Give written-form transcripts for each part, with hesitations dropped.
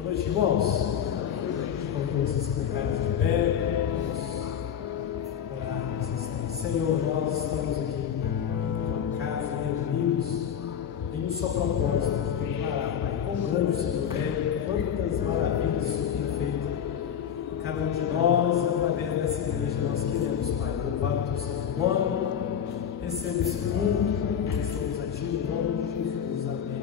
Boa noite, irmãos. Como vocês colocaram de pé, orar nesse instante. Senhor, nós estamos aqui em tua casa, reunidos em um só propósito, de declarar, Pai, quão grande o Senhor é, quantas maravilhas o Senhor tem feito. E cada um de nós, através dessa igreja, nós queremos, Pai, louvar o teu santo nome, receba esse culto, que estamos a ti, em nome de Jesus. Amém.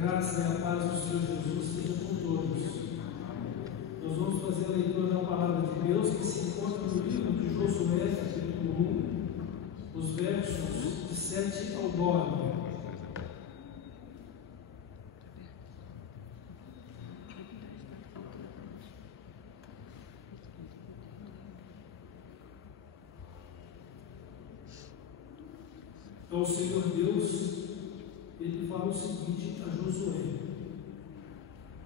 graça e a paz do Senhor Jesus seja com todos. Nós vamos fazer a leitura da palavra de Deus que se encontra no livro 7 ao 9. Então o Senhor Deus, ele fala o seguinte a Josué: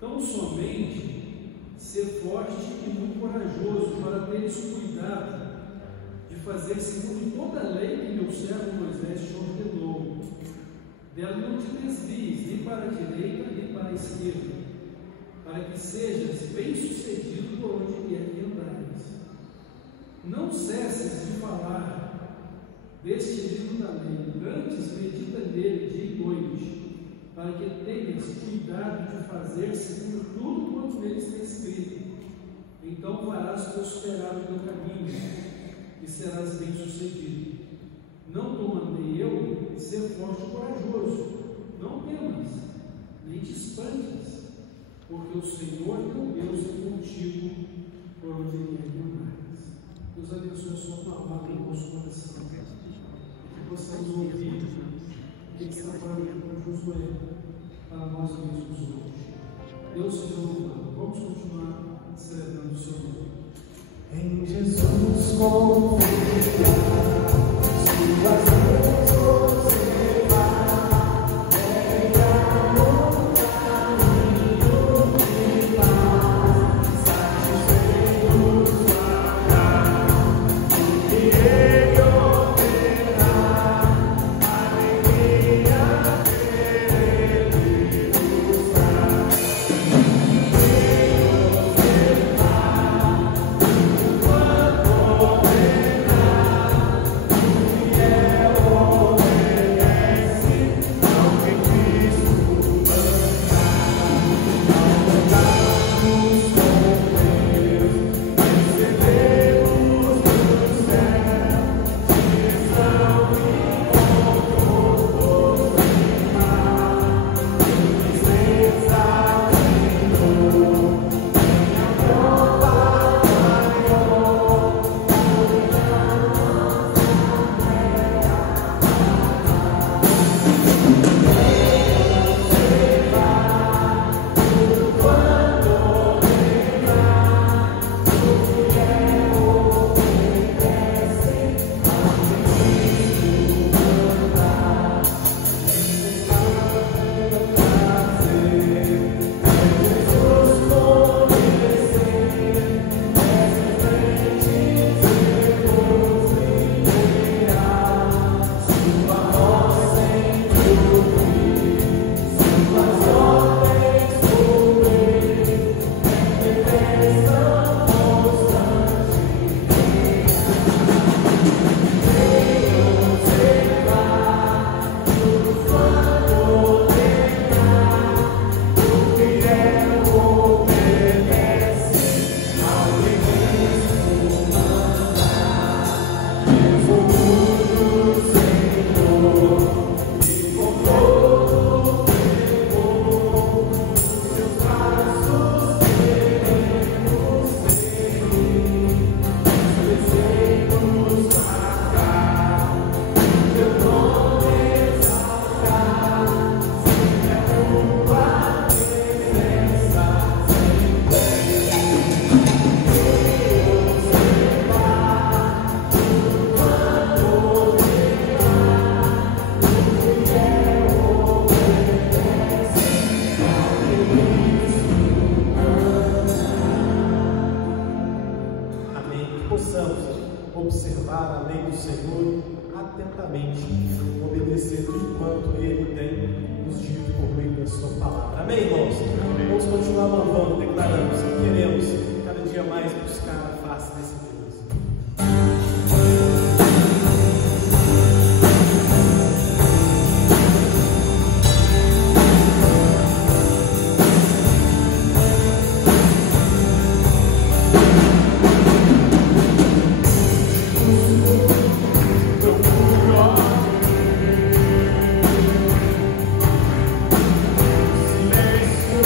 tão somente ser forte e muito corajoso, para teres cuidado de fazer segundo toda a lei que meu servo Moisés te ordenou. Dela não te desvies, nem para a direita, nem para a esquerda, para que sejas bem sucedido por onde quer que andares. Não cesses de falar deste livro da lei, antes medita nele dia e noite, para que tenhas cuidado de fazer segundo tudo quanto nele está escrito. Então farás prosperar o teu caminho e serás bem sucedido. Não te mandei eu ser forte e corajoso. Não temas, nem te espantes, porque o Senhor teu Deus é contigo por onde quer que andares. Deus abençoe a sua palavra em nosso coração. Que possamos ouvir o que está falando para Josué, para nós mesmos hoje. Deus seja louvado. Vamos continuar celebrando o seu nome. Em Jesus confiar, suas mãos você vai, pegar no caminho de paz, satisfeitos pagar o que Ele ordenar, alegria Ele nos dá. Observar a lei do Senhor atentamente, obedecer tudo quanto Ele tem nos dito por meio da sua palavra. Amém, irmãos? Vamos continuar louvando, declarando que queremos cada dia mais buscar a face desse Deus. Silêncio,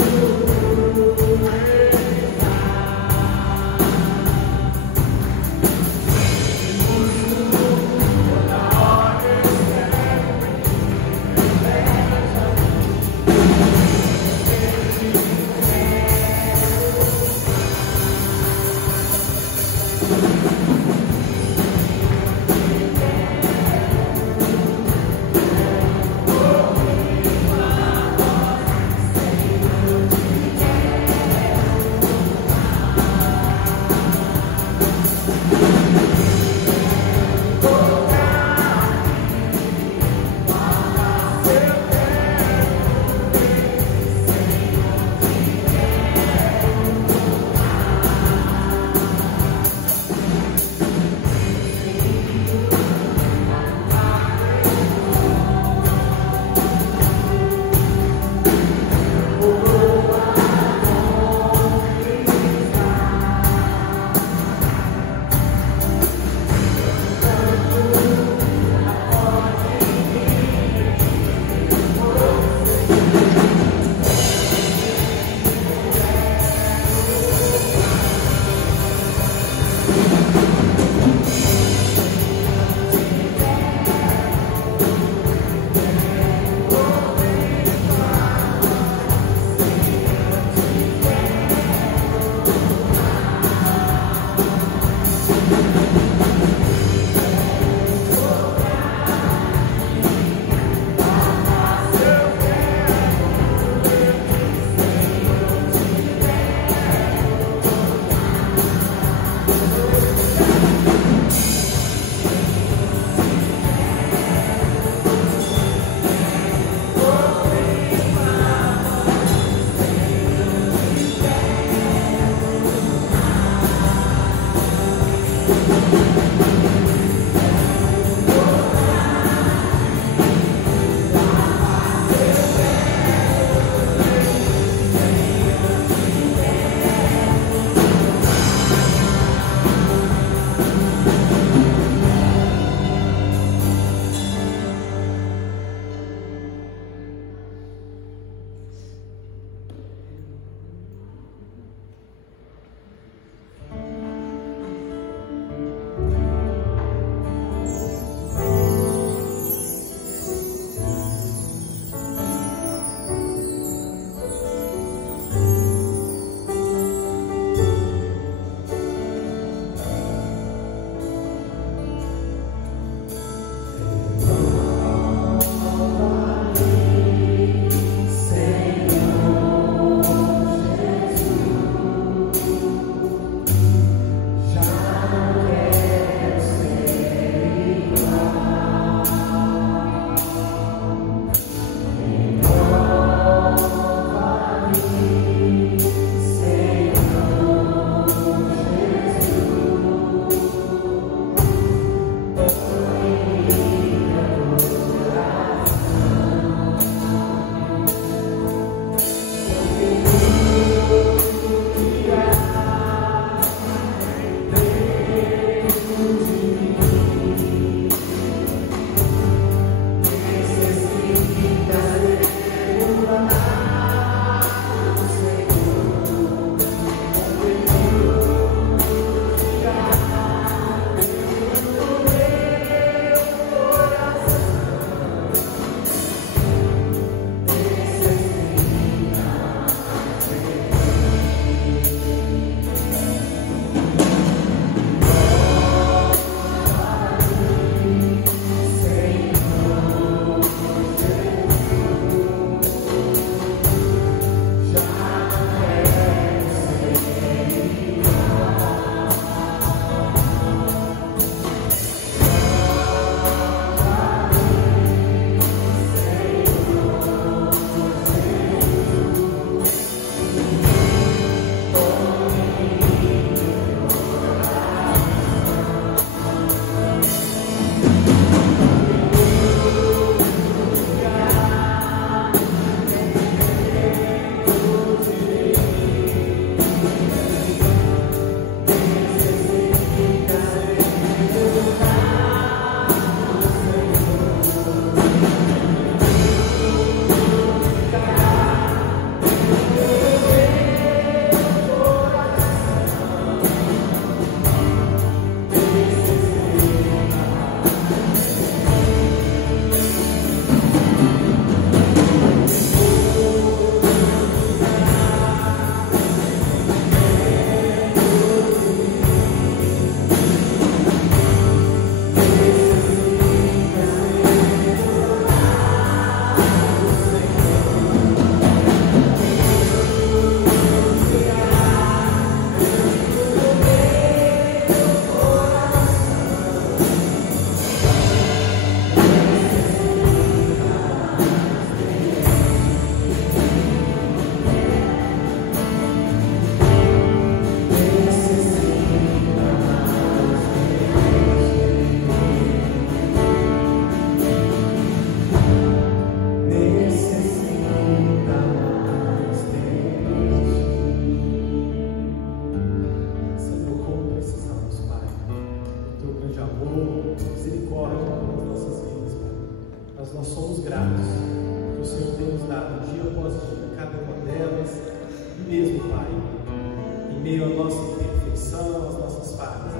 imperfeição, as nossas falhas.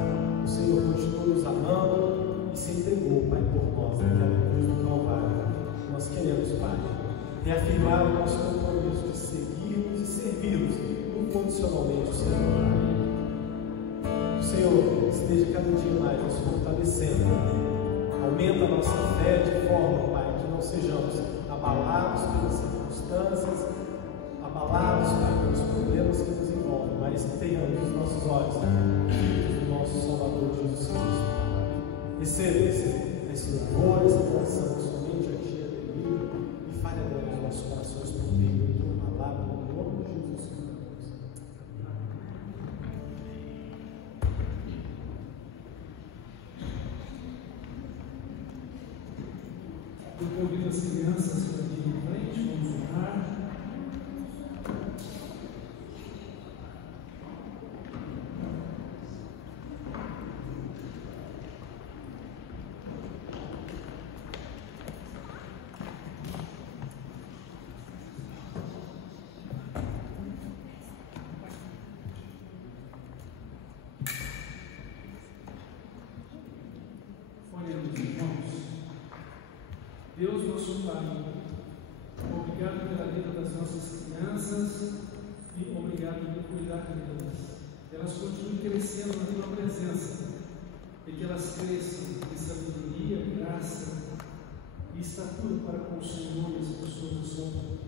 O Senhor continua nos amando e se entregou, Pai, por nós, naquela cruz do Calvário. Nós queremos, Pai, reafirmar o nosso compromisso de seguirmos e servirmos incondicionalmente o Senhor. Que o Senhor esteja cada dia mais nos fortalecendo. Aumenta a nossa fé de forma, Pai, que não sejamos abalados pelas circunstâncias, abalados, Pai, pelos problemas que nos envolvem, mas que tenhamos os nossos olhos do nosso Salvador Jesus Cristo. Receba esse louvor, essa adoração somente a Ti, atribuído, e fale agora nos nossos corações por meio da Tua palavra, no nome de Jesus Cristo. Eu convido as crianças para vir em frente, vamos orar. Oremos, irmãos. Deus, nosso Pai, obrigado pela vida das nossas crianças e obrigado por cuidar delas. Elas continuem crescendo na Tua presença e que elas cresçam em sabedoria, graça e estatura para com o Senhor e as pessoas da sua volta.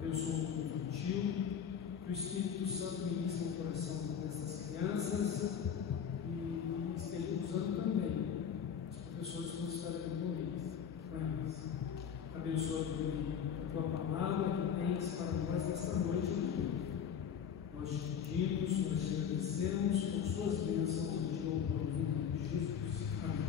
Abençoa o infantil, que o Espírito Santo ministre o coração dessas crianças e esteja usando também os professores que nos estarão com eles. Abençoa a Tua palavra que tens para nós nesta noite. Nós te pedimos, nós te agradecemos por suas bênçãos e te louvamos em nome de Jesus. Amém.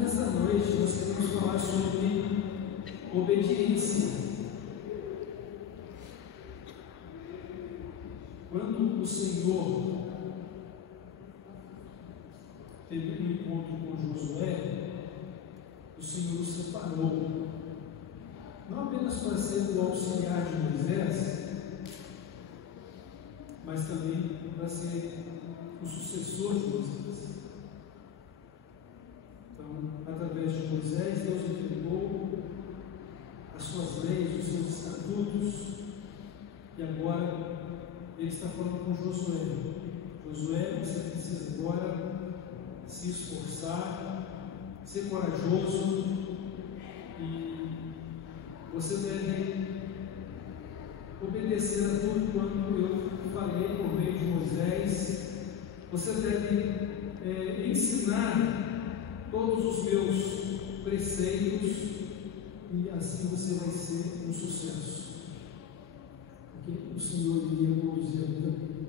Nessa noite nós queremos falar sobre obediência. Quando o Senhor teve um encontro com Josué, o Senhor o separou, não apenas para ser o auxiliar de Moisés, mas também para ser o sucessor de Moisés. Através de Moisés, Deus entregou as suas leis, os seus estatutos, e agora Ele está falando com Josué. Josué, você precisa agora se esforçar, ser corajoso, e você deve obedecer a tudo quanto eu falei por meio de Moisés. Você deve ensinar todos os meus preceitos, e assim você vai ser um sucesso, porque o Senhor iria conduzir a vida dele.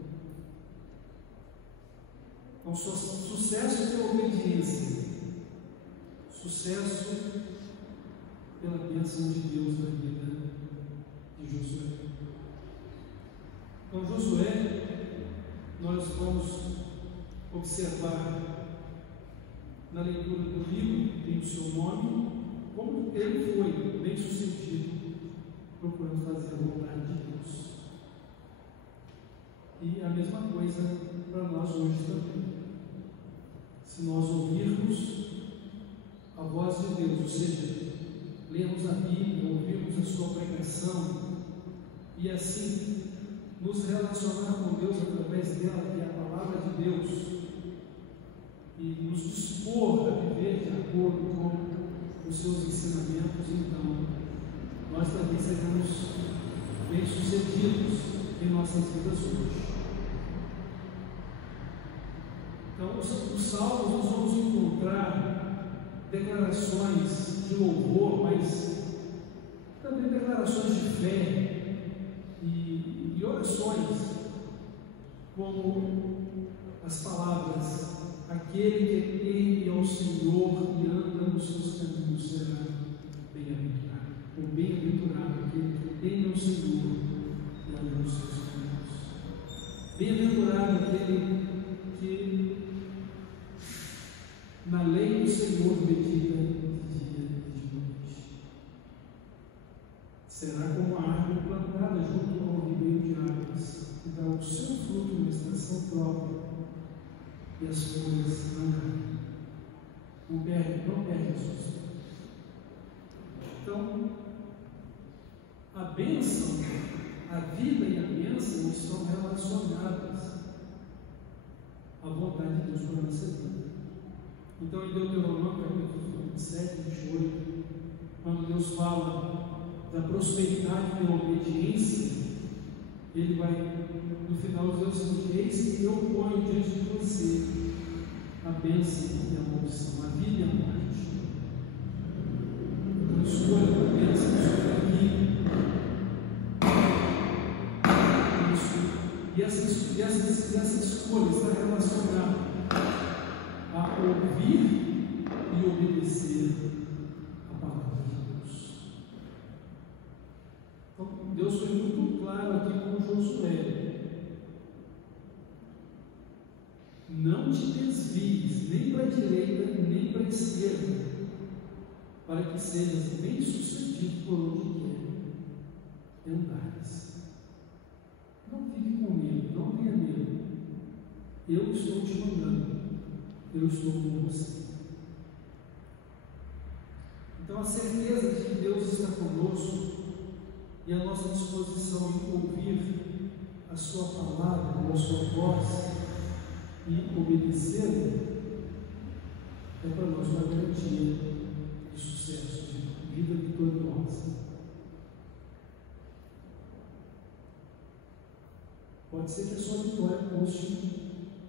Então, sucesso pela obediência, sucesso pela bênção de Deus na vida de Josué. Então, Josué, nós vamos observar na leitura do livro que tem o seu nome, como ele foi bem sucedido procurando fazer a vontade de Deus. E a mesma coisa para nós hoje também. Se nós ouvirmos a voz de Deus, ou seja, lermos a Bíblia, ouvirmos a sua pregação e assim nos relacionar com Deus através dela, que é a palavra de Deus, e nos dispor a viver de acordo com os seus ensinamentos, então nós também seremos bem-sucedidos em nossas vidas hoje. Então, os salmos nós vamos encontrar declarações de louvor, mas também declarações de fé e orações, como as palavras: aquele que teme ao Senhor e anda nos seus caminhos será bem-aventurado. O bem-aventurado, aquele que teme ao Senhor e andando nos seus caminhos. Bem-aventurado aquele que na lei do Senhor medita de dia e de noite. Será como a árvore plantada junto ao ribeiro de águas, que dá o seu fruto na estação própria, e as folhas não caem. Não perde a sua história. Então, a bênção, a vida e a bênção estão relacionadas à vontade de Deus para a nossa vida. Então, em Deuteronômio, capítulo 27, 28, quando Deus fala da prosperidade pela obediência, Ele vai, no final, dizer o seguinte: eis que eu ponho diante de você a bênção e a maldição, a vida e a morte. Então, escolha a bênção, escolha a vida. E essa escolha está relacionada a ouvir e obedecer a palavra de Deus. Então, Deus foi muito claro aqui com Josué: não te desvies nem para a direita nem para a esquerda, para que sejas bem sucedido por onde quer andares. Não fique com medo, não tenha medo. Eu estou te mandando, eu estou com você. Então, a certeza de que Deus está conosco e a nossa disposição em ouvir a Sua palavra, ou a Sua voz, e obedecê-la, é para nós uma garantia de sucesso, de vida vitoriosa. Pode ser que a sua vitória conste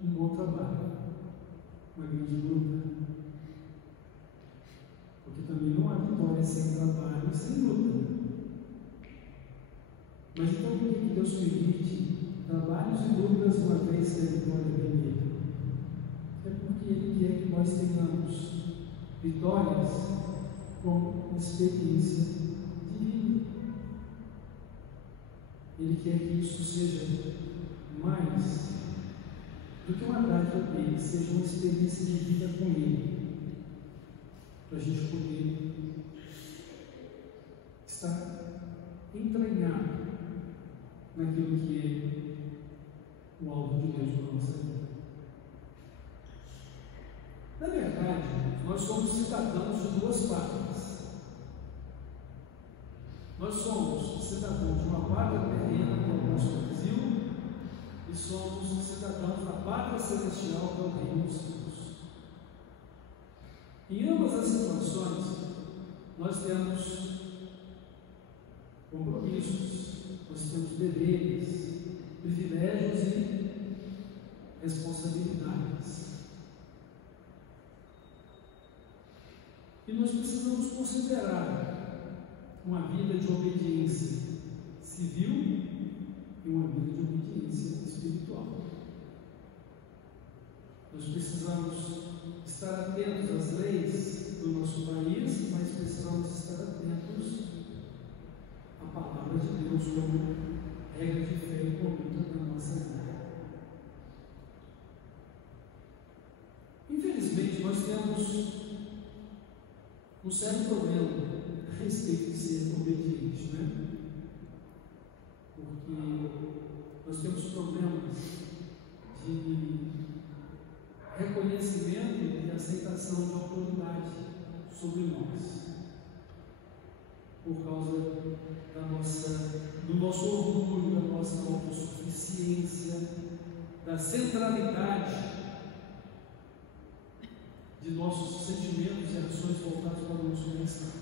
um bom trabalho, uma grande luta, porque também não há vitória sem trabalho e sem luta. Mas então, por que Deus permite trabalhos e lutas uma vez que a vitória vem dele? É porque Ele quer que nós tenhamos vitórias como experiência de vida. Ele quer que isso seja mais do que uma dádiva dele, seja uma experiência de vida com Ele, para a gente poder estar entranhado naquilo que é o alvo de Deus para a nossa vida. Na verdade, nós somos cidadãos de duas pátrias. Nós somos cidadãos de uma pátria terrena, que é o nosso Brasil, e somos cidadãos da pátria celestial, que é o reino dos céus. Em ambas as situações, nós temos compromissos, nós temos deveres, privilégios e responsabilidades. E nós precisamos considerar uma vida de obediência civil e uma vida de obediência espiritual. Nós precisamos estar atentos às leis do nosso país, mas precisamos estar atentos à palavra de Deus como regra de fé e conduta da nossa vida. Infelizmente, nós temos um sério problema a respeito de ser obediente, né? Porque nós temos problemas de reconhecimento e de aceitação de autoridade sobre nós, por causa do nosso orgulho, da nossa autossuficiência, da centralidade de nossos sentimentos e ações voltados para o nosso bem-estar.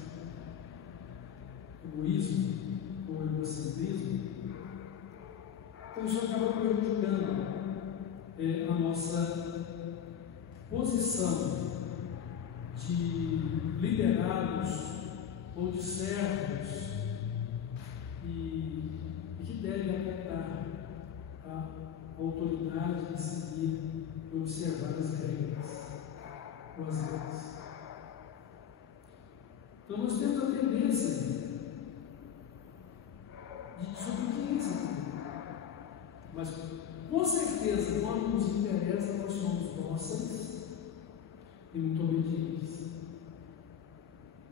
Egoísmo ou egocentrismo. Então isso acaba prejudicando a nossa posição de liderados ou de servos e que devem acatar a autoridade de seguir e observar as regras ou as leis. Então nós temos a tendência de desobediência. Mas, com certeza, quando nos interessa, nós somos dóceis e muito obedientes.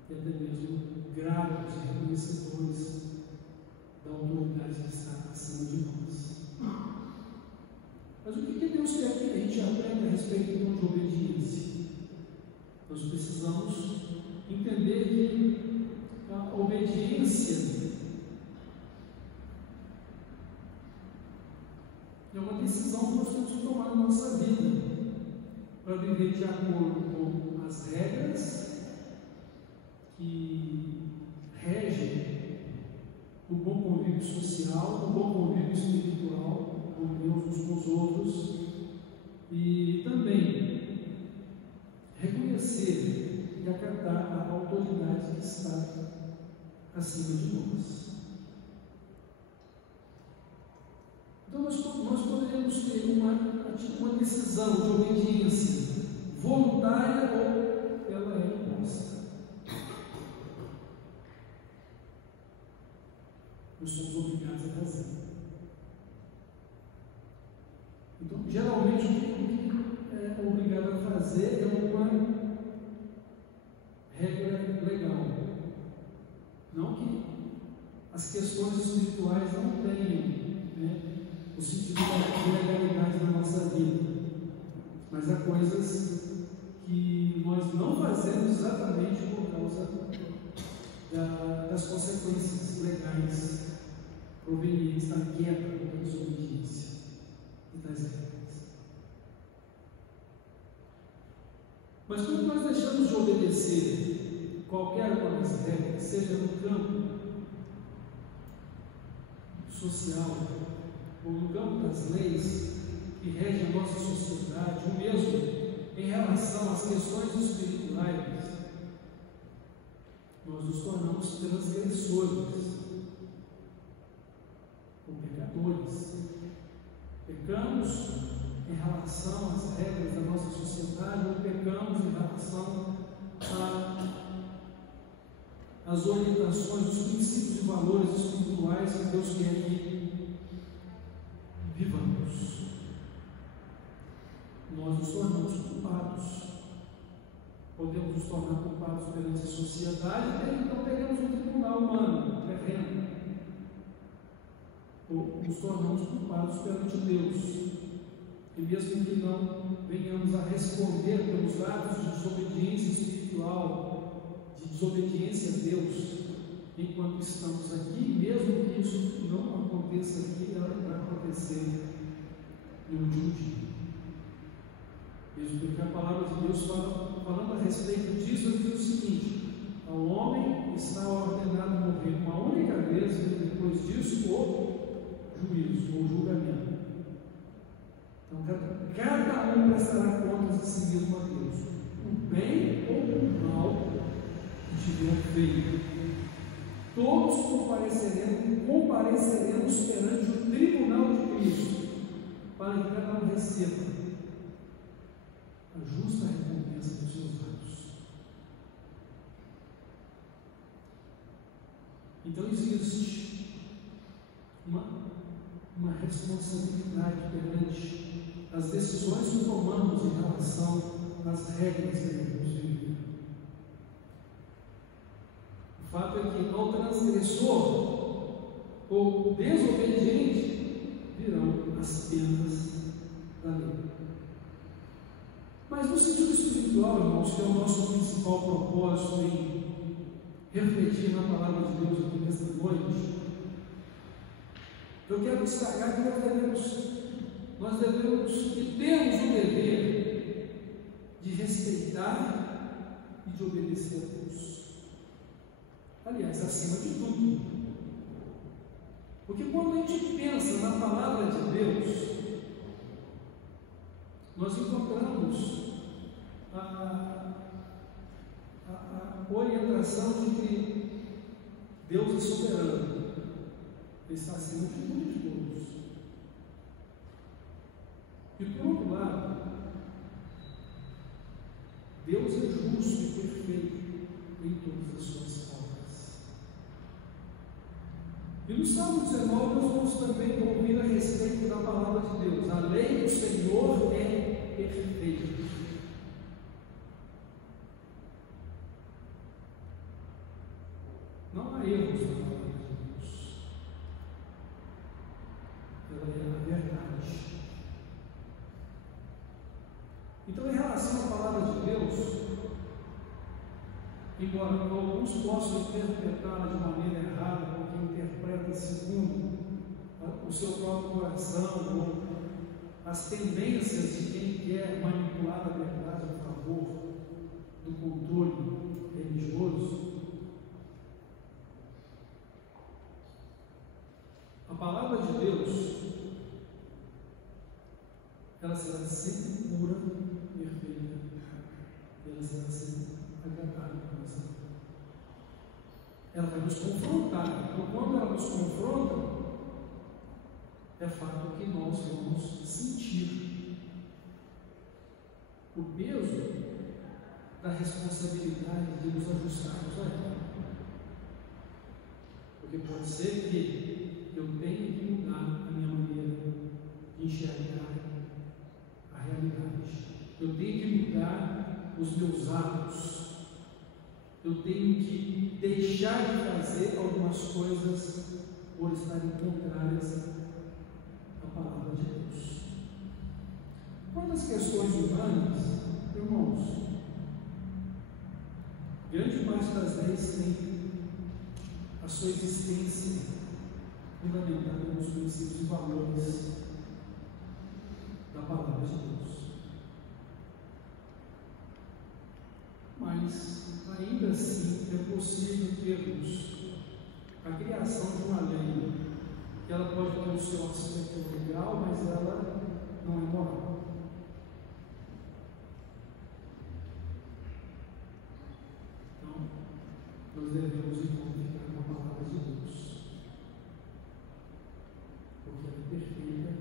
E até mesmo gratos e reconhecedores da autoridade que está acima de nós. Mas o que Deus quer que a gente aprenda a respeito de obediência? Nós precisamos entender que a obediência é uma decisão que nós temos que tomar na nossa vida para viver de acordo com as regras que regem o bom convívio social, o bom convívio espiritual com Deus uns com os outros, e também reconhecer e acatar a autoridade que está acima de nós. Então nós poderemos ter uma decisão de obediência voluntária ou ela é imposta. Nós somos obrigados a fazer. Então, geralmente, o que é obrigado a fazer é uma regra legal. Não que as questões espirituais não tenham, o sentido da legalidade na nossa vida, mas há coisas que nós não fazemos exatamente por causa das consequências legais provenientes da quebra da desobediência e das regras. Mas quando nós deixamos de obedecer qualquer uma das regras, seja no campo social ou no campo das leis que regem a nossa sociedade, ou mesmo em relação às questões espirituais, nós nos tornamos transgressores ou pecadores. Pecamos em relação às regras da nossa sociedade, ou pecamos em relação às orientações, os princípios e valores espirituais que Deus quer que vivamos. Nós nos tornamos culpados. Podemos nos tornar culpados perante a sociedade, então pegamos um tribunal humano, terreno, ou nos tornamos culpados perante Deus. E mesmo que não venhamos a responder pelos atos de desobediência espiritual, de desobediência a Deus, enquanto estamos aqui, mesmo que isso não aconteça aqui, vai acontecer no último dia. Mesmo porque a palavra de Deus falando a respeito disso, diz o seguinte: ao homem está ordenado morrer uma única vez, e depois disso o juízo, ou julgamento. Então cada um prestará contas de si mesmo a Deus, o bem ou o mal que tiver feito. Todos compareceremos perante o tribunal de Cristo, para que cada um receba a justa recompensa dos seus atos. Então existe uma responsabilidade perante as decisões que tomamos em relação às regras que devemos viver. O fato é que ao transgressor ou desobediente virão as penas da lei. Mas no sentido espiritual, irmãos, que é o nosso principal propósito em refletir na palavra de Deus aqui nesta noite, eu quero destacar que nós devemos e temos o dever de respeitar e de obedecer a Deus. Aliás, acima de tudo. Porque quando a gente pensa na palavra de Deus, nós encontramos a orientação de que Deus é soberano, Ele está acima de tudo e de todos. E por outro lado, Deus é justo e perfeito em todas as suas obras. E no Salmo 19 nós vamos também ouvir a respeito da palavra Então, em relação à palavra de Deus, embora alguns possam interpretá-la de maneira errada, porque interpreta segundo o seu próprio coração, ou as tendências de quem quer manipular a verdade a favor do controle religioso, a palavra de Deus, ela será sempre pura, perfeita, ela será sempre agradável para nós. Ela vai nos confrontar. Então, quando ela nos confronta, é fato que nós vamos sentir o peso da responsabilidade de nos ajustarmos a ela. Porque pode ser que eu tenha que mudar a minha maneira de enxergar a realidade. Eu tenho que mudar os meus hábitos. Eu tenho que deixar de fazer algumas coisas por estarem contrárias à palavra de Deus. Quanto às questões humanas, irmãos, grande parte das leis tem a sua existência fundamentada nos princípios e valores da palavra de Deus. Mas, ainda assim, é possível termos a criação de uma lei que ela pode ter o seu aspecto legal, mas ela não é moral. Então, nós devemos então ficar com a palavra de Deus, porque ela é perfeita,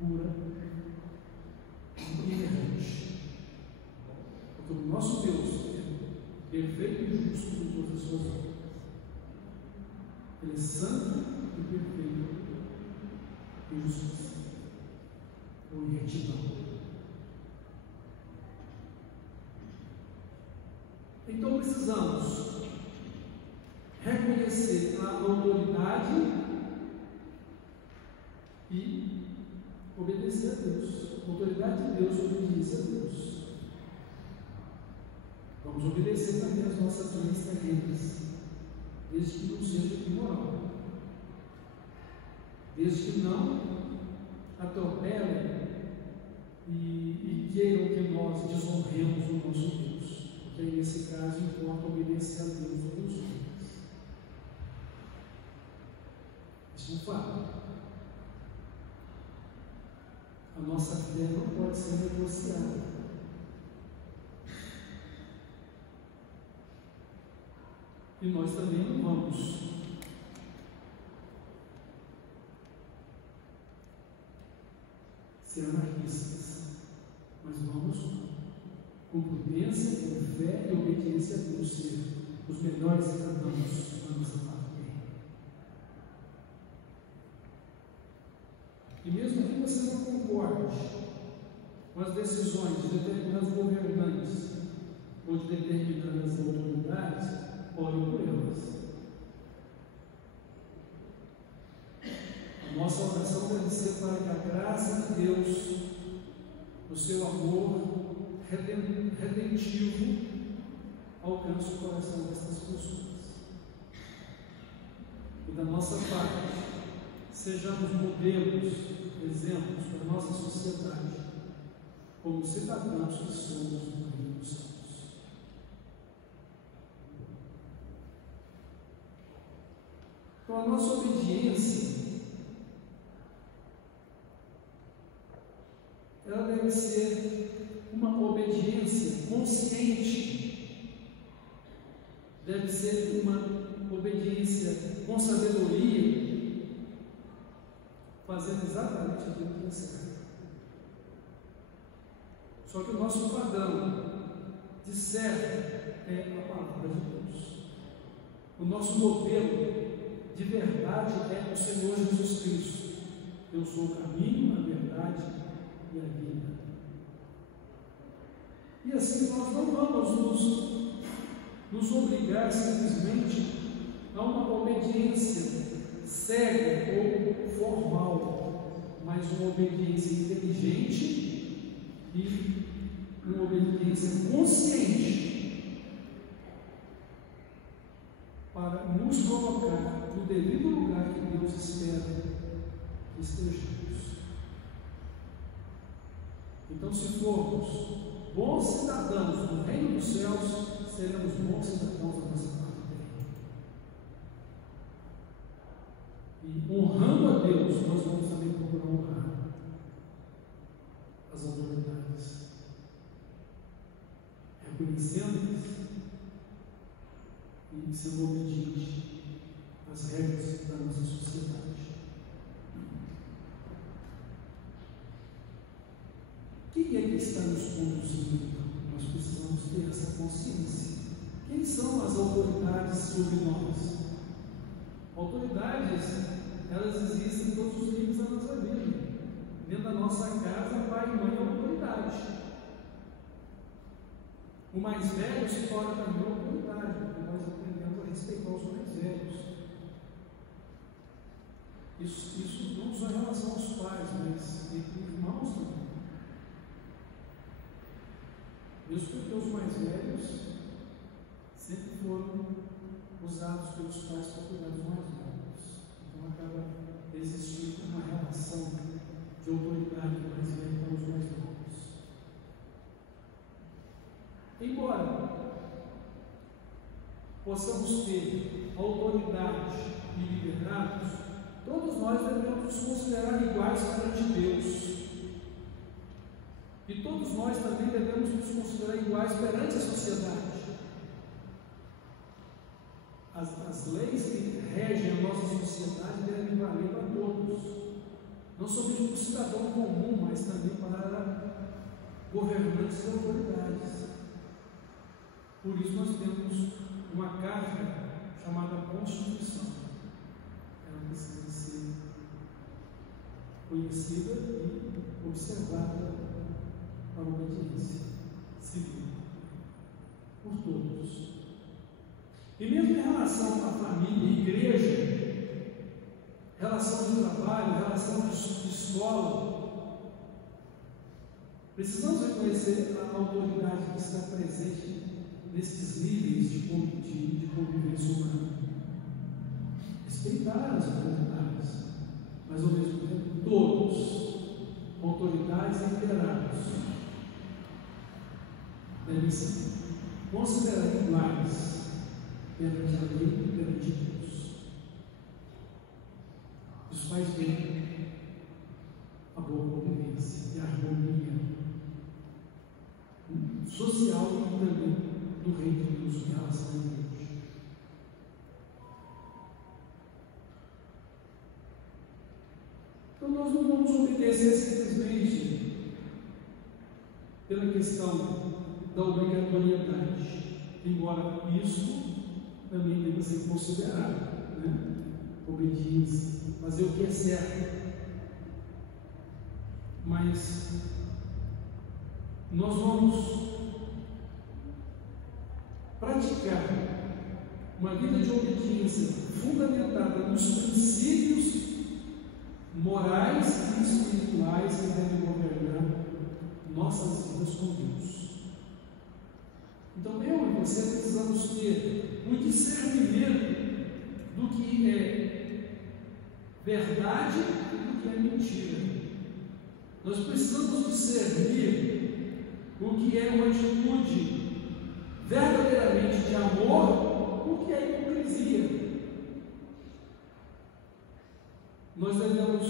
pura e inerrante. Porque o nosso Deus é perfeito e justo em todas as suas obras. Ele é santo e perfeito em justiça, ou em retidão. Então precisamos reconhecer a autoridade e obedecer a Deus. A autoridade de Deus, obediência a Deus. Vamos obedecer também às nossas leis terrenas, desde que não seja imoral, desde que não atropelem e queiram que nós desonremos o nosso Deus, porque aí nesse caso importa obedecer a Deus ou Deus homens. Isso é um fato. A nossa fé não pode ser negociada. E nós também não vamos ser anarquistas, mas vamos, com prudência, com fé e obediência a Deus, ser os melhores cidadãos da nossa pátria. E mesmo que você não concorde com as decisões de determinados governantes ou de determinadas autoridades, ore por elas. A nossa oração deve ser para que a graça de Deus, o seu amor redentivo, alcance o coração destas pessoas. E da nossa parte, sejamos modelos, exemplos para a nossa sociedade, como cidadãos que somos do Reino dos Céus. Então, a nossa obediência, ela deve ser uma obediência consciente, deve ser uma obediência com sabedoria, fazendo exatamente aquilo que é certo. Só que o nosso padrão de certo é a palavra de Deus. O nosso modelo de verdade é o Senhor Jesus Cristo. Eu sou o caminho, a verdade e a vida. E assim nós não vamos nos obrigar simplesmente a uma obediência cega ou formal, mas uma obediência inteligente e uma obediência consciente para nos colocar no devido lugar que Deus espera que estejamos. Então, se formos bons cidadãos do reino dos céus, seremos bons cidadãos da nossa parte terrena. E honrando a Deus, nós vamos também procurar honrar as autoridades, reconhecendo-as e sendo obediente às regras da nossa sociedade. Quem é que está nos conduzindo? Nós precisamos ter essa consciência. Quem são as autoridades sobre nós? Autoridades, elas existem em todos os níveis da nossa vida. Dentro da nossa casa, pai e mãe é autoridade. O mais velho se torna também autoridade, porque nós aprendemos a respeitar os mais velhos. Isso não só em relação aos pais, mas entre irmãos também. Mesmo porque os mais velhos sempre foram usados pelos pais para cuidar dos mais novos. Então acaba existindo uma relação de autoridade do mais velho para os mais novos. Embora possamos ter autoridade e liberdade, todos nós devemos nos considerar iguais perante Deus. E todos nós também devemos nos considerar iguais perante a sociedade. As leis que regem a nossa sociedade devem valer para todos, não somente para o cidadão comum, mas também para governantes e autoridades. Por isso nós temos uma carta chamada Constituição. Ela precisa ser conhecida e observada para a obediência civil por todos. E mesmo em relação à família e igreja, relação de trabalho, relação de escola, precisamos reconhecer a autoridade que está presente nesses níveis de convivência humana. Respeitar as autoridades, mas ao mesmo tempo todos, autoridades e liderados, devem ser considerados iguais perante a lei e perante Deus. Isso faz bem a boa convivência e a harmonia social e também do reino de Deus em relação a Deus. Então nós não vamos obedecer simplesmente pela questão da obrigatoriedade, embora isso também deva ser considerado, né? Obediência, fazer o que é certo. Mas nós vamos praticar uma vida de obediência fundamentada nos princípios morais e espirituais que devem governar nossas vidas com Deus. Então eu e você precisamos ter um discernimento do que é verdade e do que é mentira. Nós precisamos discernir o que é uma atitude verdadeiramente de amor, o que é hipocrisia. Nós devemos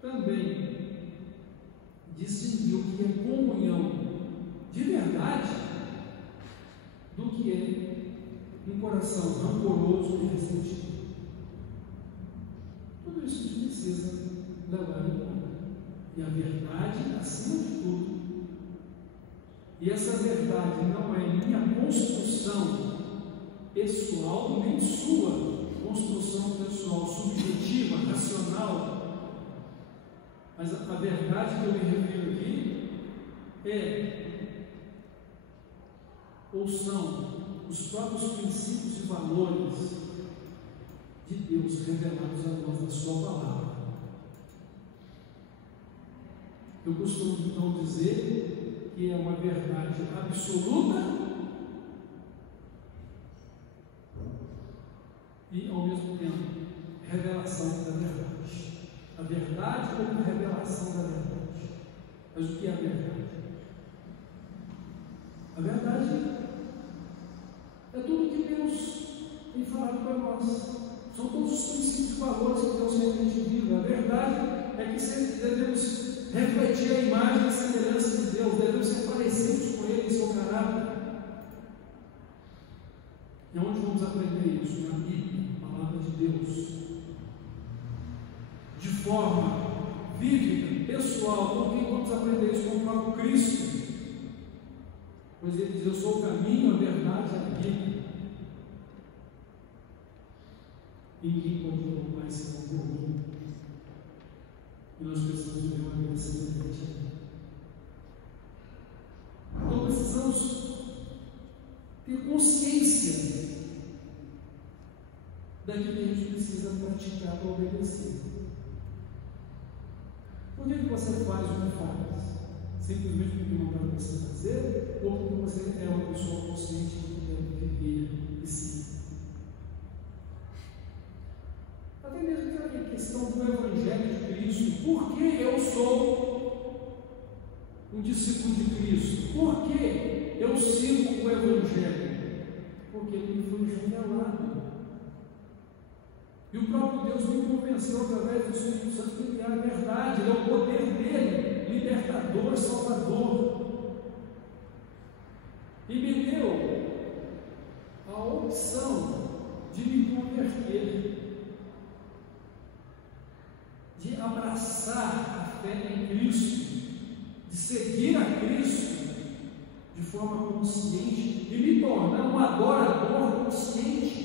também distinguir o que é comunhão de verdade do que é um coração rancoroso e ressentido. Tudo isso a gente precisa levar em conta. E a verdade acima de tudo. E essa verdade não é minha construção pessoal, nem sua construção pessoal, subjetiva, racional. Mas a verdade que eu me refiro aqui ou são os próprios princípios e valores de Deus revelados a nós na sua palavra. Eu costumo então dizer que é uma verdade absoluta e, ao mesmo tempo, revelação da verdade. A verdade como revelação da verdade. Mas o que é a verdade? A verdade é tudo que Deus tem falado para nós. São todos os princípios e valores que Deus quer que a gente viva. A verdade é que devemos refletir a imagem e a semelhança de Deus, devemos ser parecidos com Ele em seu caráter. E onde vamos aprender isso? Na Bíblia, a palavra de Deus. De forma vívida, pessoal, com quem vamos aprender isso? Com o próprio Cristo. Pois Ele diz: eu sou o caminho, a verdade e a vida. Ninguém pode ir ao Pai senão por mim. E nós precisamos de uma vida semelhante. Então precisamos ter consciência daquilo que a gente precisa praticar para obedecer. Por que você faz o que faz? Simplesmente porque não dá para você fazer, ou porque você é uma pessoa consciente do que deve viver e sim. Até mesmo aquela questão do Evangelho de Cristo. Por que eu sou um discípulo de Cristo? Por que eu sigo o Evangelho? Porque ele me foi revelado. E o próprio Deus me convenceu através do Espírito Santo que ele é a verdade, ele é o poder dele, libertador, salvador. E me deu a opção de me converter, de abraçar a fé em Cristo, de seguir a Cristo de forma consciente e me tornar um adorador consciente,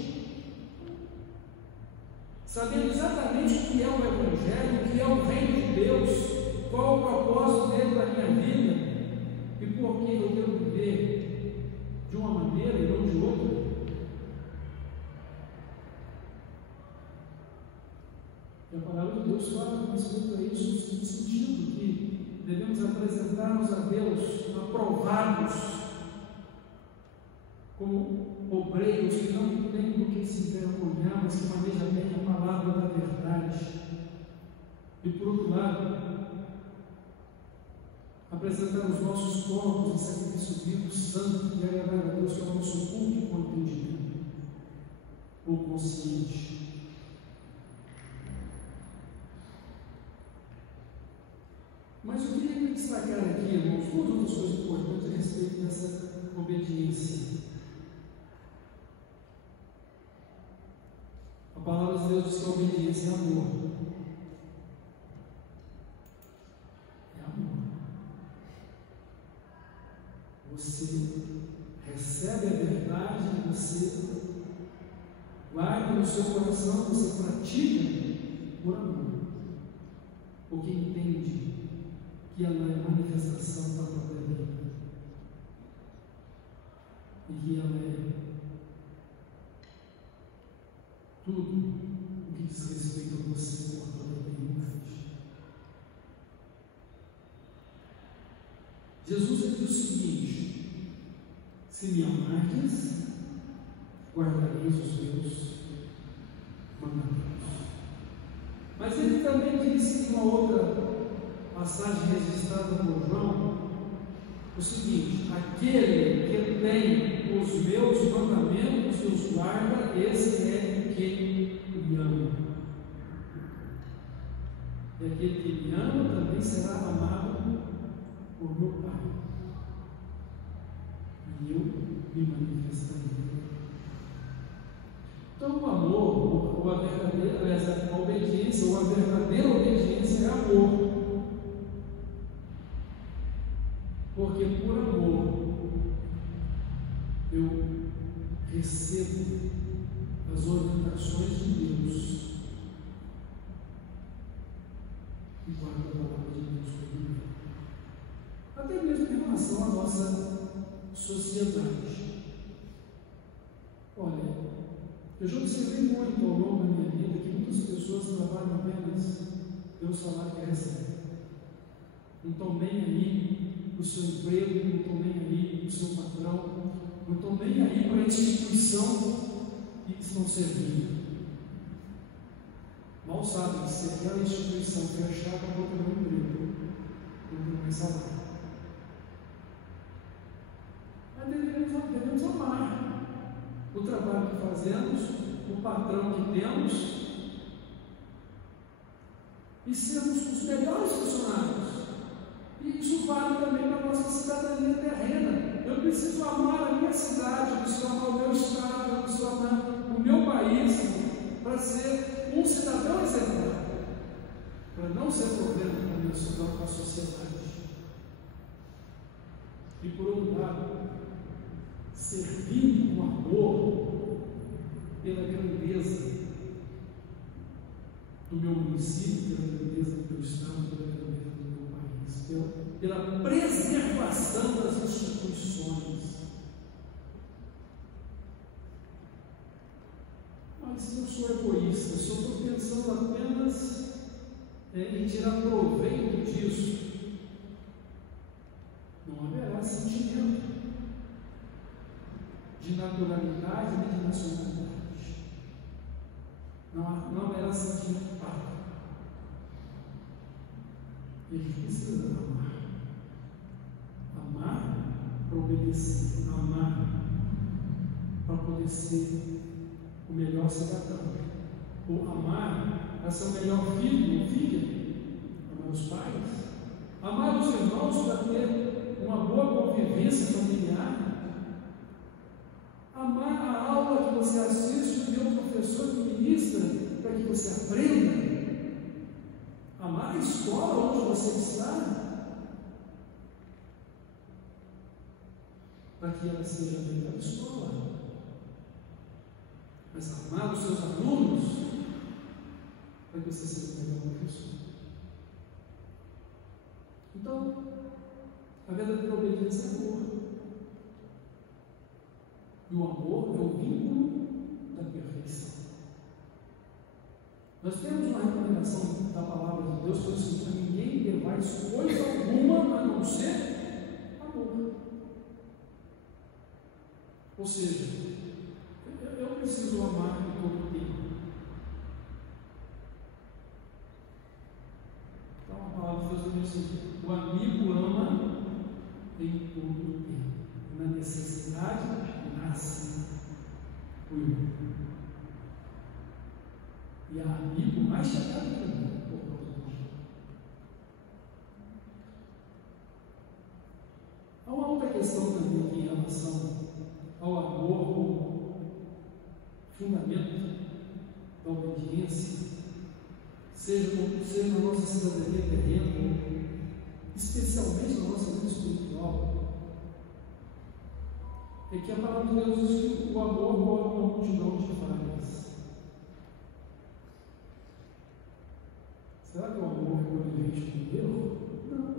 sabendo exatamente o que é o Evangelho, o que é o Reino de Deus, qual é o propósito dele para a minha vida e por que eu devo viver de uma maneira e não de outra. E a palavra de Deus fala com respeito a isso, no sentido que devemos apresentar-nos a Deus aprovados, como obreiros que não têm do que se envergonhar, mas que manejam bem a palavra da verdade. E por outro lado, apresentar os nossos corpos em sacrifício vivo, santo e agradável a Deus, que é o nosso culto com entendimento ou consciente. Mas eu queria destacar aqui, irmãos, duas outras coisas importantes a respeito dessa obediência. A palavra de Deus diz que a obediência é amor. É amor. Você recebe a verdade, você guarda no seu coração, você pratica por amor. Porque entende que ela é manifestação da própria vida. E que ela é tudo o que diz respeito a você por toda a eternidade. Jesus diz o seguinte: se me amardes, guardareis os meus mandamentos. Mas ele também disse em uma outra passagem registrada por João o seguinte: aquele que tem os meus mandamentos e os guarda, esse é quem me ama. E aquele que me ama também será amado por meu Pai, e eu me manifestarei. Então o amor, ou a verdadeira, a obediência, ou a verdadeira obediência é amor. Porque por amor eu recebo as orientações de Deus e guardo a palavra de Deus comigo. Até mesmo em relação à nossa sociedade. Olha, eu já observei muito ao longo da minha vida que muitas pessoas trabalham apenas pelo salário que recebem. Não estão bem aí no o seu emprego, não estou nem aí para o seu patrão, não estou nem aí para a instituição que estão servindo. Mal sabem se aquela instituição fechar, acabou com o meu emprego, não tem mais salário. Mas devemos amar o trabalho que fazemos, o patrão que temos, e sermos os melhores funcionários. E isso vale também para a nossa cidadania terrena. Eu preciso amar a minha cidade, eu preciso amar o meu estado, eu preciso amar o meu país, para ser um cidadão exemplar, para não ser problema para a sociedade. E por outro lado, servir com amor pela grandeza do meu município, pela grandeza do meu estado, pela grandeza do meu país, pela preservação das instituições. Mas se eu sou egoísta, se eu estou pensando apenas em tirar proveito disso, não haverá sentimento de naturalidade nem de nacionalidade. Não haverá sentimento pátrio. E a gente precisa amar. Amar para obedecer. Amar para poder ser o melhor cidadão. Ou amar para ser o melhor filho ou filha. Amar os pais. Amar os irmãos para ter uma boa convivência familiar. Amar a aula que você assiste, o meu professor que ministra, para que você aprenda. Amar a escola onde você está, para que ela seja a melhor escola. Mas amar os seus alunos, para que você seja a melhor professor. Então, a verdadeira obediência é amor. E o amor é o vínculo da perfeição. Nós temos uma recomendação da palavra de Deus para dizer que ninguém levais coisa alguma a não ser amor. Ou seja, eu preciso amar em todo o tempo. Então a palavra de Deus diz assim: o amigo ama em todo o tempo. Na necessidade nasce o irmão. E há amigo mais chegado que o irmão, por causa disso. Há uma outra questão também aqui em relação ao amor como fundamento da obediência, seja na nossa cidadania terrena, especialmente na nossa vida espiritual. É que a palavra de Deus diz que o amor mora uma multidão de falhas. Será que o amor é conivente com o erro? Não.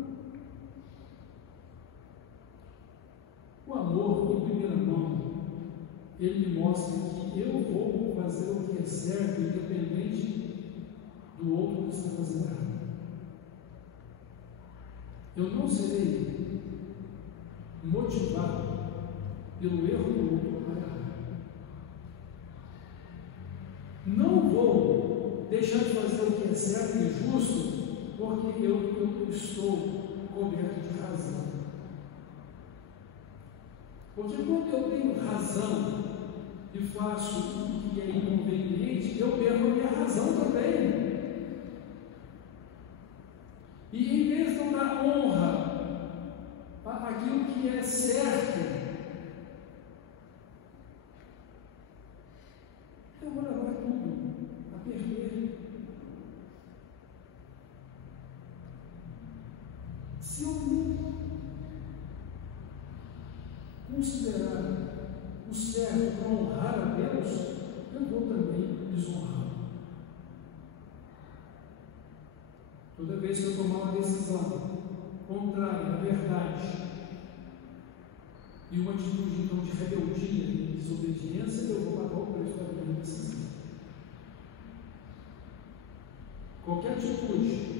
O amor, em primeira mão, ele me mostra que eu vou fazer o que é certo, independente do outro que está fazendo errado. Eu não serei motivado pelo erro do outro a errar. Não vou deixar de fazer o que é certo e justo porque eu estou coberto de razão. Porque quando eu tenho razão e faço o que é inconveniente, eu perco a minha razão também. E em vez de eu dar honra àquilo que é certo, eu vou levar tudo a perder. Se eu não considerar o certo para honrar a Deus, eu vou também desonrar. Toda vez que eu tomar uma decisão contrária à verdade e uma atitude então de rebeldia e desobediência, eu vou pagar o preço da minha decisão. Qualquer atitude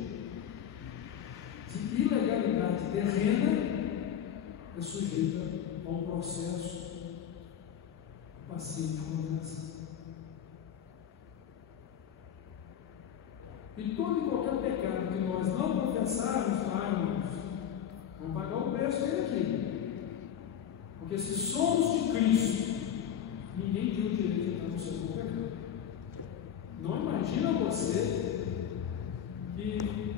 de ilegalidade terrena é sujeita a um processo passivo de condenação. E todo e qualquer pecado que nós não confessarmos, vamos pagar o preço dele aqui. Porque se somos de Cristo, ninguém tem o direito de entrar no seu corpo pecado. Não imagina você que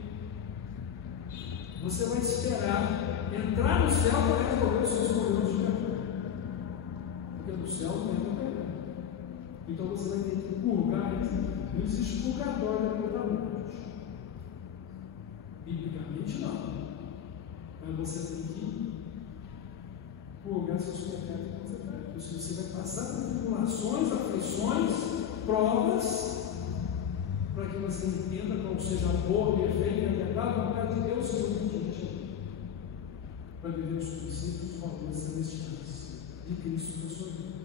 você vai esperar entrar no céu para resolver os seus problemas de pecado. Porque no céu não é o pecado. Então você vai ter que purgar isso. Não existe purgatório depois da morte. Biblicamente não. Mas você tem que purgar seus pecados e consequências. Porque você vai passar por tribulações, aflições, provas, para que você entenda qual seja a boa, perfeita e agradável vontade de Deus, seu obediente, para viver os princípios e valores celestiais de Cristo na sua vida.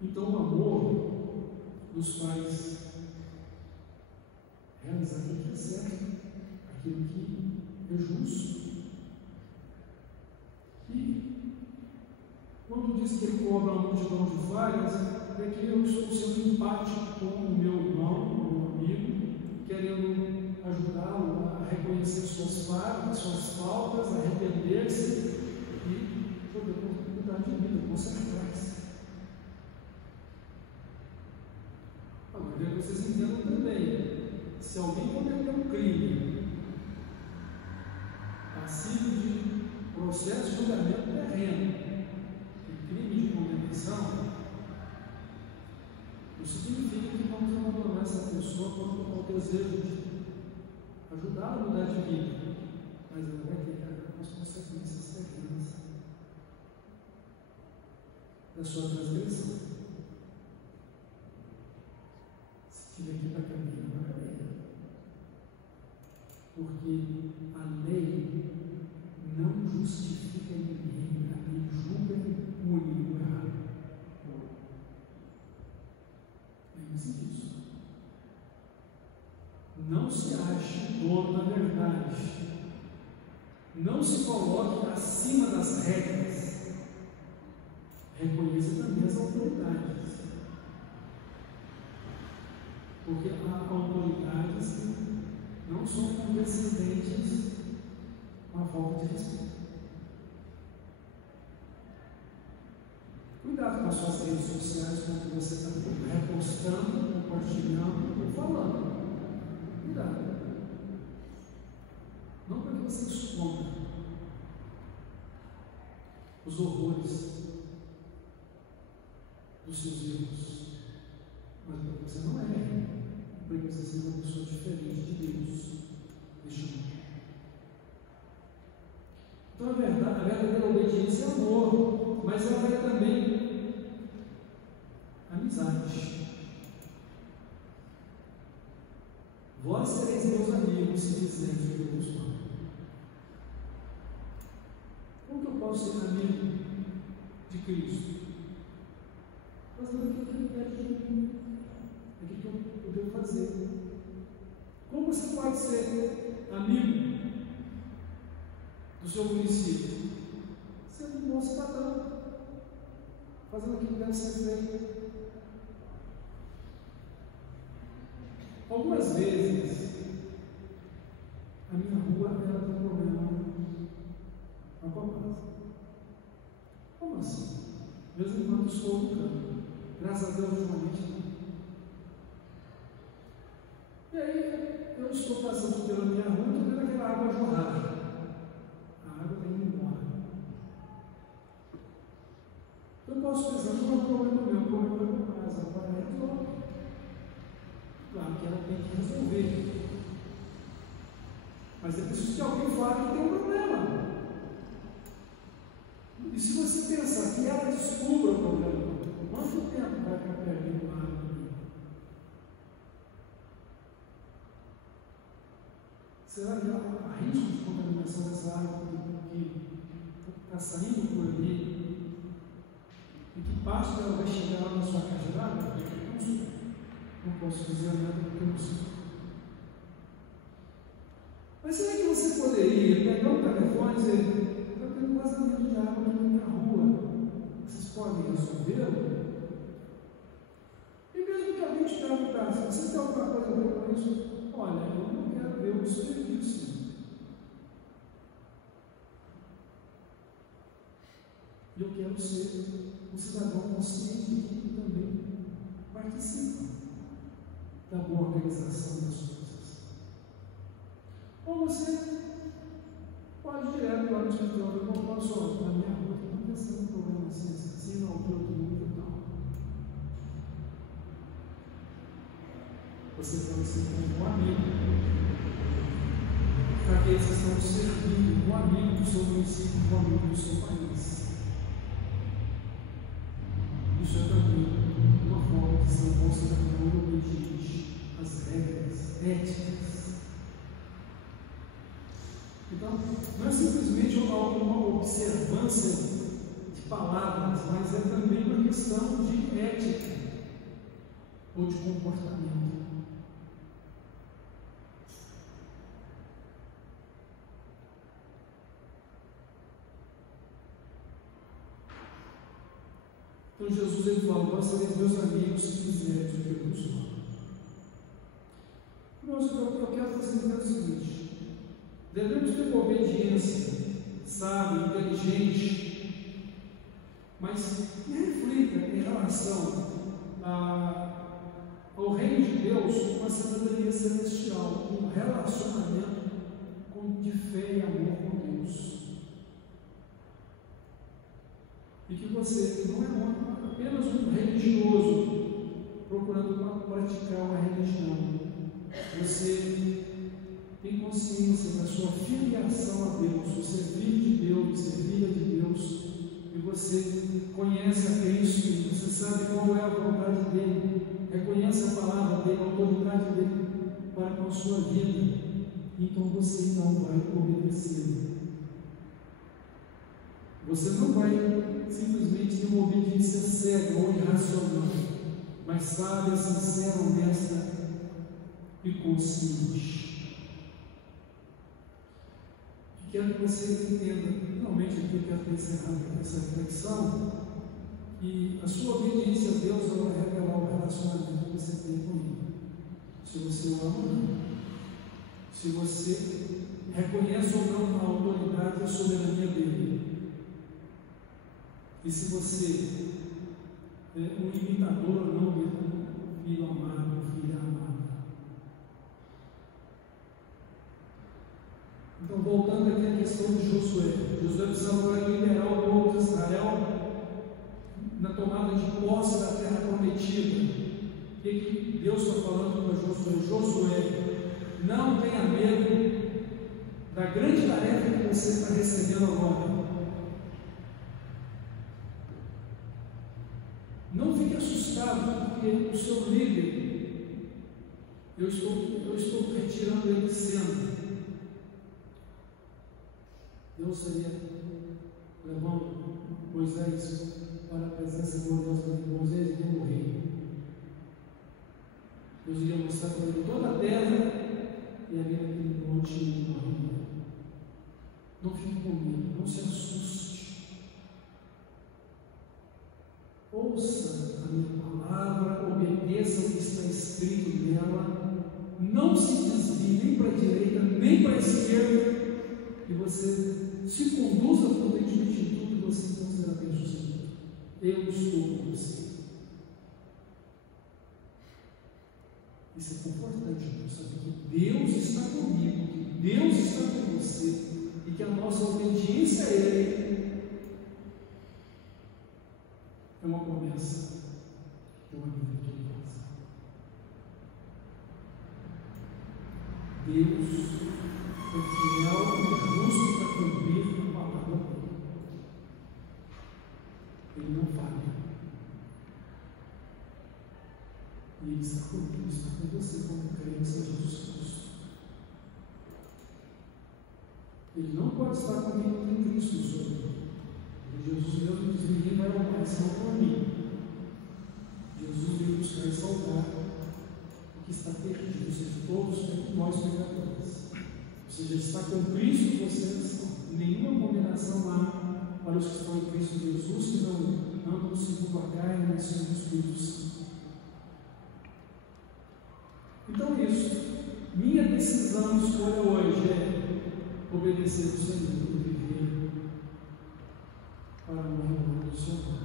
Então, o amor nos faz realizar aquilo que é certo, aquilo que é justo. E quando diz que ele cobra uma multidão de falhas, é que eu estou sendo empático com o meu irmão, o meu amigo, querendo ajudá-lo a reconhecer suas faltas, a arrepender-se e poder mudar de vida, consertar-se. Agora, eu quero que vocês entendam também, se alguém cometeu um crime passivo de processo de julgamento terreno, crime de condenação, não significa que vamos abandonar essa pessoa quanto ao desejo de ajudá-la a mudar de vida, mas ela vai ter que arcar com as consequências terrenas da sua transgressão. Se tiver que ir para a caminho, vai para a cadeia. Porque a lei não justifica ninguém, a lei julga e pune o errado. Lembre-se disso. Não se ache dono da verdade. Não se coloque acima das regras. Reconheça também as autoridades. Porque as autoridades não são condescendentes com a falta de respeito. Cuidado com as suas redes sociais, quando você está repostando, compartilhando ou falando. Cuidado. Não para que você esconda os horrores dos seus erros, mas para que você não erre, para que você seja uma pessoa diferente de Deus neste mundo. Então a verdadeira obediência é amor, mas ela é também amizade. Vós sereis meus amigos se disserdes que eu vos amo. Como que eu posso ser amigo de Cristo? Fazendo aquilo que Ele pede de mim, aquilo que eu devo fazer. Como você pode ser amigo do seu município? Sendo um bom cidadão, fazendo aquilo que deve ser feito. Algumas vezes, a minha rua ela tem um problema na Copasa. Como assim? De vez em quando estou no campo. Graças a Deus, ultimamente não. E aí, eu estou passando pela minha rua e estou vendo aquela água jorrar. A água está indo embora. Eu posso pensar, não é um problema meu, é um problema da minha casa. Agora é resolve. Claro que ela tem que resolver. Mas é preciso que alguém fale que tem um problema. E se você pensar que ela descubra o problema, quanto tempo vai ficar perdendo água? Será que há risco de contaminação dessa água que está saindo por ali e que parte dela vai chegar lá na sua caixa d'água? Não posso dizer nada porque eu não sei. poderia pegar o telefone e dizer: eu tenho um vazamento de água aqui na rua, vocês podem resolvê-lo? E mesmo que alguém te perguntasse: você tem alguma coisa a ver com isso? Olha, eu não quero ver o desperdício. E eu quero ser um cidadão consciente que também participa da boa organização das coisas. Ou você pode ir direto lá no escritório e falar: só, na minha rua está acontecendo um problema assim, na altura do mundo e tal. Você pode ser um amigo para aqueles que estão servindo, um amigo do seu município, um amigo do seu país. Isso é também uma forma de ser um bom cidadão obediente às regras éticas. Então, não é simplesmente uma observância de palavras, mas é também uma questão de ética ou de comportamento. Então Jesus ele fala: vós sereis meus amigos se fizerdes o que eu vos mando. Eu quero fazer o seguinte: devemos ter uma obediência sábia, inteligente, mas que reflita em relação ao reino de Deus uma cidadania celestial, um relacionamento de fé e amor com Deus. E que você não é apenas um religioso procurando praticar uma religião. Você tem consciência da sua filiação a Deus. Você é filho de Deus, você é filha de Deus, e você conhece a Cristo, e você sabe qual é a vontade dele, reconhece a palavra dele, a autoridade dele para com a sua vida. Então você não vai obedecer. Você não vai simplesmente ter uma obediência cega ou irracional, mas sábia, sincera, honesta e consciente. E quero que você entenda, finalmente, aqui eu quero encerrar essa reflexão, que a sua obediência a Deus vai revelar o relacionamento que você tem com Ele. Se você o ama, se você reconhece ou não a autoridade e a soberania dele. E se você é um imitador ou não dele, filho amado, filha amada. Então, voltando aqui à questão de Josué. Josué precisava liderar o povo de Israel na tomada de posse da terra prometida. O que Deus está falando para Josué? Josué, não tenha medo da grande tarefa que você está recebendo agora. Não fique assustado, porque o seu líder, eu estou retirando ele de cena. Deus seria levando Moisés para a presença de Deus. Moisés iria morrer. Deus iria mostrar para ele toda a terra e ali naquele monte ele morreria. Não fique com medo, não se assuste. Ouça a minha palavra, obedeça o que está escrito nela, não se desvie nem para a direita, nem para a esquerda, e você se conduza prudentemente em tudo que você então será bem sucedido. Eu estou com você. Isso é confortante, saber que Deus está comigo, que Deus está com você, e que a nossa obediência a Ele é uma promessa de uma vida vitoriosa. Deus é fiel e justo para cumprir a palavra dele. Ele não falha. E Ele está comigo, está com você como crente em Jesus Cristo. Ele não pode estar comigo em Cristo sobre. Jesus mesmo diz: ninguém vai ao Pai senão por mim. Jesus veio buscar e salvar o que está perdido, ou seja, todos nós pecadores. seja, está com Cristo, vocês estão. Nenhuma combinação há para os que estão em Cristo Jesus, que não andam segundo a carne, mas segundo o Espírito Santo. Então é isso. Minha decisão e escolha hoje é obedecer ao Senhor e viver para o honra do Senhor,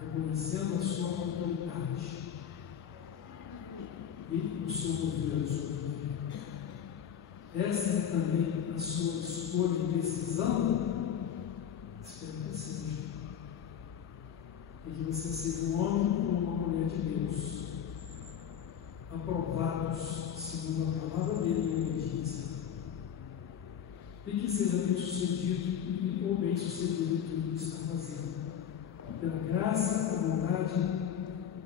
reconhecendo a sua autoridade e o seu governo sobre a vida. Essa é também a sua escolha e decisão. Espero que seja. E que você seja um homem ou uma mulher de Deus, aprovados segundo a palavra dele em obediência, e que seja bem sucedido ou bem sucedido em tudo que está fazendo, pela graça, a bondade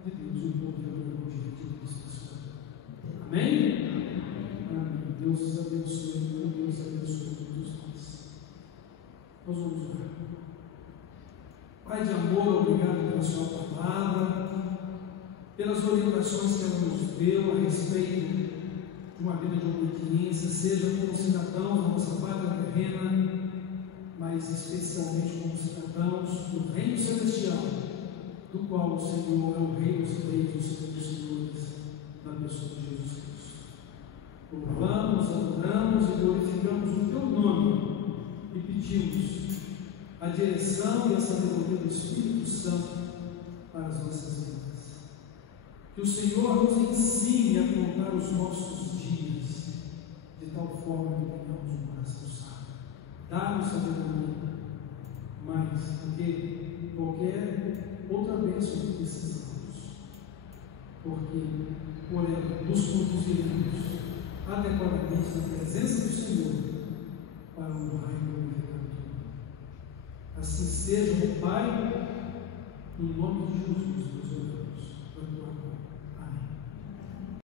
de Deus e o poder do Evangelho de Cristo. Amém? Amém. Deus os abençoe, Deus abençoe todos nós. Nós vamos orar. Pai de amor, obrigado pela sua palavra, pelas orientações que ela nos deu a respeito de uma vida de obediência, seja como cidadãos da nossa pátria terrena, mas especialmente como cidadãos do reino celestial, do qual o Senhor é o Rei dos reis, dos senhores, na pessoa de Jesus Cristo. Louvamos, adoramos e glorificamos o teu nome e pedimos a direção e a sabedoria do Espírito Santo para as nossas vidas. Que o Senhor nos ensine a contar os nossos dias de tal forma que tenhamos um coração sábio. Dá-nos sabedoria, mais do que qualquer outra bênção que precisamos, porque por ela nos conduziremos adequadamente na presença do Senhor para honrar e glorificar o teu nome. Assim seja, meu Pai, no nome de Jesus.